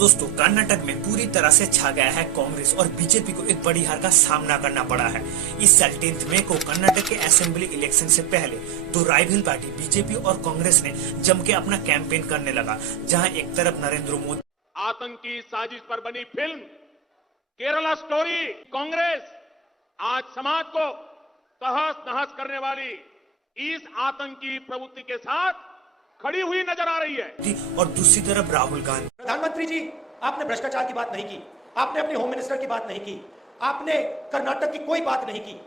दोस्तों, कर्नाटक में पूरी तरह से छा गया है कांग्रेस और बीजेपी को एक बड़ी हार का सामना करना पड़ा है। इस साल 10 मई को कर्नाटक के असेंबली इलेक्शन से पहले दो राइवल पार्टी बीजेपी और कांग्रेस ने जम के अपना कैंपेन करने लगा, जहां एक तरफ नरेंद्र मोदी आतंकी साजिश पर बनी फिल्म केरला स्टोरी, कांग्रेस आज समाज को तहस नहस करने वाली इस आतंकी प्रवृत्ति के साथ खड़ी हुई नजर आ रही है और दूसरी तरफ राहुल गांधी। प्रधानमंत्री जी, आपने भ्रष्टाचार की बात नहीं की, आपने अपने होम मिनिस्टर की बात नहीं की, आपने कर्नाटक की कोई बात नहीं की।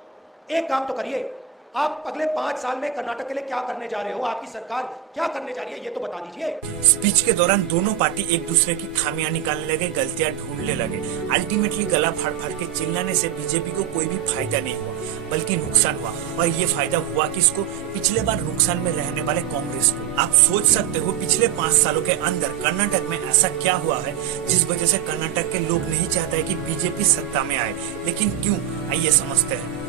एक काम तो करिए, आप अगले 5 साल में कर्नाटक के लिए क्या करने जा रहे हो, आपकी सरकार क्या करने जा रही है, ये तो बता दीजिए। स्पीच के दौरान दोनों पार्टी एक दूसरे की खामियां निकालने लगे, गलतियां ढूंढने लगे। अल्टीमेटली गला फाड़ फाड़ के चिल्लाने से बीजेपी को कोई भी फायदा नहीं हुआ, बल्कि नुकसान हुआ। और ये फायदा हुआ किसको? पिछले बार नुकसान में रहने वाले कांग्रेस को। आप सोच सकते हो पिछले 5 सालों के अंदर कर्नाटक में ऐसा क्या हुआ है जिस वजह से कर्नाटक के लोग नहीं चाहते हैं कि बीजेपी सत्ता में आए। लेकिन क्यों, आइए समझते हैं।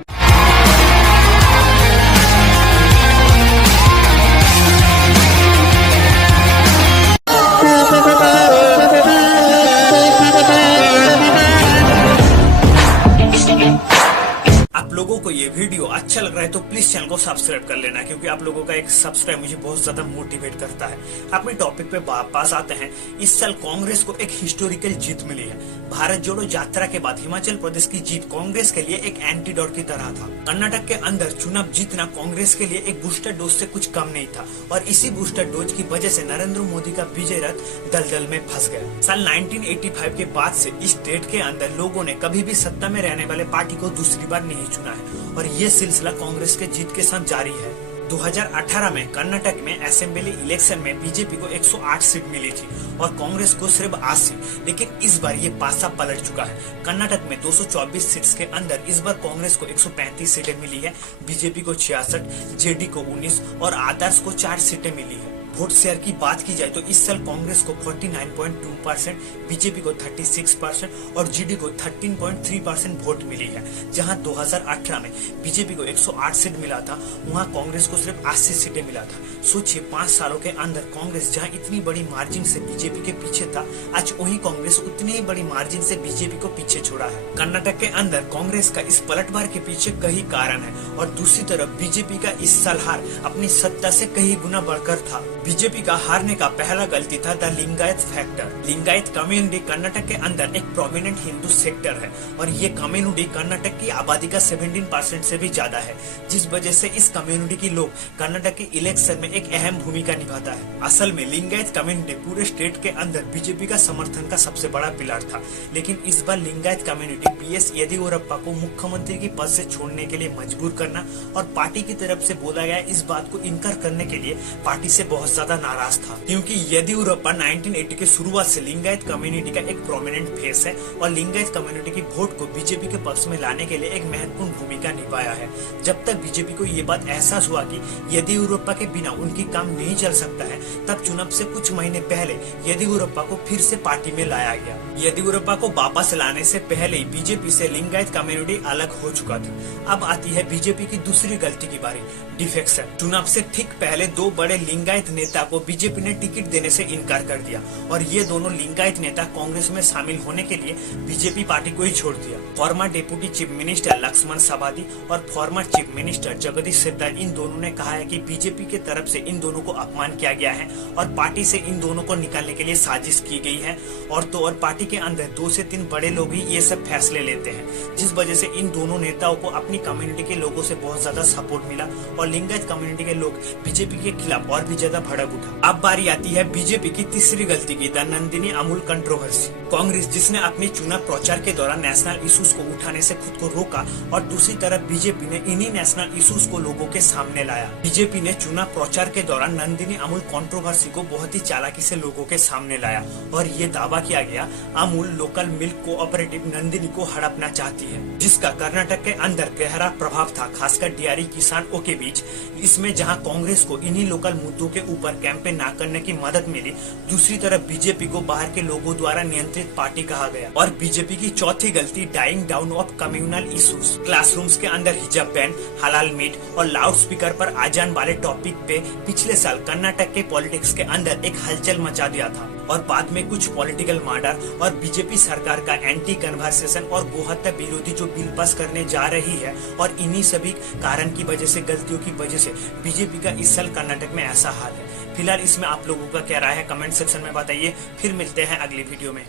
लोगों को ये वीडियो अच्छा लग रहा है तो प्लीज चैनल को सब्सक्राइब कर लेना, क्योंकि आप लोगों का एक सब्सक्राइब मुझे बहुत ज्यादा मोटिवेट करता है। अपने टॉपिक पे वापस आते हैं। इस साल कांग्रेस को एक हिस्टोरिकल जीत मिली है। भारत जोड़ो यात्रा के बाद हिमाचल प्रदेश की जीत कांग्रेस के लिए एक एंटीडोट की तरह था। कर्नाटक के अंदर चुनाव जीतना कांग्रेस के लिए एक बूस्टर डोज से कुछ कम नहीं था, और इसी बूस्टर डोज की वजह से नरेंद्र मोदी का विजय रथ दलदल में फंस गया। साल 1985 के बाद से इस स्टेट के अंदर लोगों ने कभी भी सत्ता में रहने वाले पार्टी को दूसरी बार नहीं चुना है, और ये सिलसिला कांग्रेस के जीत के साथ जारी है। 2018 में कर्नाटक में असेंबली इलेक्शन में बीजेपी को 108 सीट मिली थी और कांग्रेस को सिर्फ 80। लेकिन इस बार ये पासा पलट चुका है। कर्नाटक में 224 सीट्स के अंदर इस बार कांग्रेस को 135 सीटें मिली है, बीजेपी को 66, जेडी को 19 और आदर्श को 4 सीटें मिली है। वोट शेयर की बात की जाए तो इस साल कांग्रेस को 49.2%, बीजेपी को 36% और जीडी को 13.3% वोट मिली है। जहां 2018 में बीजेपी को 108 सीट मिला था, वहां कांग्रेस को सिर्फ 80 सीटें मिला था। सोचिए, 5 सालों के अंदर कांग्रेस जहां इतनी बड़ी मार्जिन से बीजेपी के पीछे था, आज वही कांग्रेस उतनी ही बड़ी मार्जिन से बीजेपी को पीछे छोड़ा है। कर्नाटक के अंदर कांग्रेस का इस पलटवार के पीछे कई कारण है, और दूसरी तरफ बीजेपी का इस साल हार अपनी सत्ता से कई गुना बढ़कर था। बीजेपी का हारने का पहला गलती था the Lingayat factor. Lingayat community Karnataka के अंदर एक प्रोमिनेंट हिंदू सेक्टर है, और ये कम्युनिटी कर्नाटक की आबादी का 17% से भी ज्यादा है, जिस वजह से इस कम्युनिटी के लोग कर्नाटक के इलेक्शन में एक अहम भूमिका निभाता है। असल में लिंगायत कम्युनिटी पूरे स्टेट के अंदर बीजेपी का समर्थन का सबसे बड़ा पिलर था। लेकिन इस बार लिंगायत कम्युनिटी बीएस येदियुरप्पा को मुख्यमंत्री की पद से छोड़ने के लिए मजबूर करना और पार्टी की तरफ से बोला गया इस बात को इनकार करने के लिए पार्टी से बहुत ज्यादा नाराज था, क्योंकि येदियुरप्पा 1980 के शुरुआत से लिंगायत कम्युनिटी का एक प्रोमिनेंट फेस है और लिंगायत कम्युनिटी की वोट को बीजेपी के पक्ष में लाने के लिए एक महत्वपूर्ण भूमिका निभाया है। जब तक बीजेपी को ये बात एहसास हुआ कि येदियुरप्पा के बिना उनकी काम नहीं चल सकता है, तब चुनाव से कुछ महीने पहले येदियुरप्पा को फिर से पार्टी में लाया गया। येदियुरप्पा को वापस लाने से पहले ही बीजेपी से लिंगायत कम्युनिटी अलग हो चुका था। अब आती है बीजेपी की दूसरी गलती की बारी, डिफेक्शन। चुनाव से ठीक पहले 2 बड़े लिंगायत नेता को बीजेपी ने टिकट देने से इनकार कर दिया, और ये दोनों लिंगायत नेता कांग्रेस में शामिल होने के लिए बीजेपी पार्टी को ही छोड़ दिया। Former deputy chief minister Laxman Savadi और former chief minister Jagadish Shettar, इन दोनों ने कहा है कि बीजेपी की तरफ से इन दोनों को अपमान किया गया है और पार्टी से इन दोनों को निकालने के लिए साजिश की गई है। और पार्टी के अंदर 2 से 3 बड़े लोग ही ये सब फैसले लेते हैं, जिस वजह से इन दोनों नेताओं को अपनी कम्युनिटी के लोगों से बहुत ज्यादा सपोर्ट मिला और लिंगायत कम्युनिटी के लोग बीजेपी के खिलाफ और भी ज्यादा भड़क उठा। अब बारी आती है बीजेपी की तीसरी गलती की, द नंदिनी अमूल कंट्रोवर्सी। कांग्रेस जिसने अपने चुनाव प्रचार के दौरान नेशनल इश्यूज को उठाने से खुद को रोका, और दूसरी तरफ बीजेपी ने इन्हीं नेशनल इश्यूज को लोगों के सामने लाया। बीजेपी ने चुनाव प्रचार के दौरान नंदिनी अमूल कंट्रोवर्सी को बहुत ही चालाकी से लोगों के सामने लाया, और ये दावा किया गया Amul local milk cooperative Nandini को हड़पना चाहती है, जिसका कर्नाटक के अंदर गहरा प्रभाव था, खासकर डेयरी किसानों के बीच। इसमें जहां कांग्रेस को इन्हीं लोकल मुद्दों के ऊपर कैंपेन न करने की मदद मिली, दूसरी तरफ बीजेपी को बाहर के लोगों द्वारा नियंत्रित संचालित पार्टी कहा गया। और बीजेपी की चौथी गलती dying down of communal issues. Classrooms के अंदर हिजाब बैन, हलाल मीट और लाउड स्पीकर पर आजान वाले टॉपिक पे पिछले साल कर्नाटक के पॉलिटिक्स के अंदर एक हलचल मचा दिया था और बाद में कुछ पॉलिटिकल मर्डर और बीजेपी सरकार का एंटी कन्वर्सेशन और गोहत्या विरोधी जो बिल पास करने जा रही है, और इन्हीं सभी कारण की वजह से, गलतियों की वजह से बीजेपी का इस साल कर्नाटक में ऐसा हाल है। फिलहाल इसमें आप लोगों का क्या राय है कमेंट सेक्शन में बताइए। फिर मिलते हैं अगली वीडियो में।